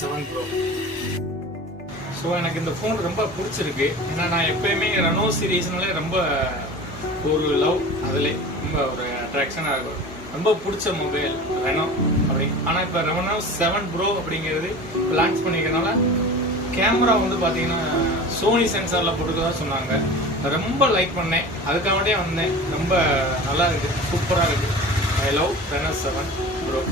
7 Pro. So எனக்கு இந்த phone ரொம்ப பிடிச்சிருக்கு. ஏன்னா நான் எப்பயுமே ரெனோ சீரீஸ்னாலே ரொம்ப ஒரு லவ், அதில் ரொம்ப ஒரு அட்ராக்ஷனாக இருக்கும். ரொம்ப பிடிச்ச மொபைல் ரெனோ அப்படி. ஆனால் இப்போ ரெனோ 7 Pro அப்படிங்கிறது லான்ச் பண்ணிக்கிறதுனால கேமரா வந்து பார்த்தீங்கன்னா சோனி சென்சாரில் போட்டுக்கதான் சொன்னாங்க. ரொம்ப லைக் பண்ணேன், அதுக்காகவே வந்தேன். ரொம்ப நல்லா இருக்குது, சூப்பராக இருக்குது. I love Reno 7 Pro.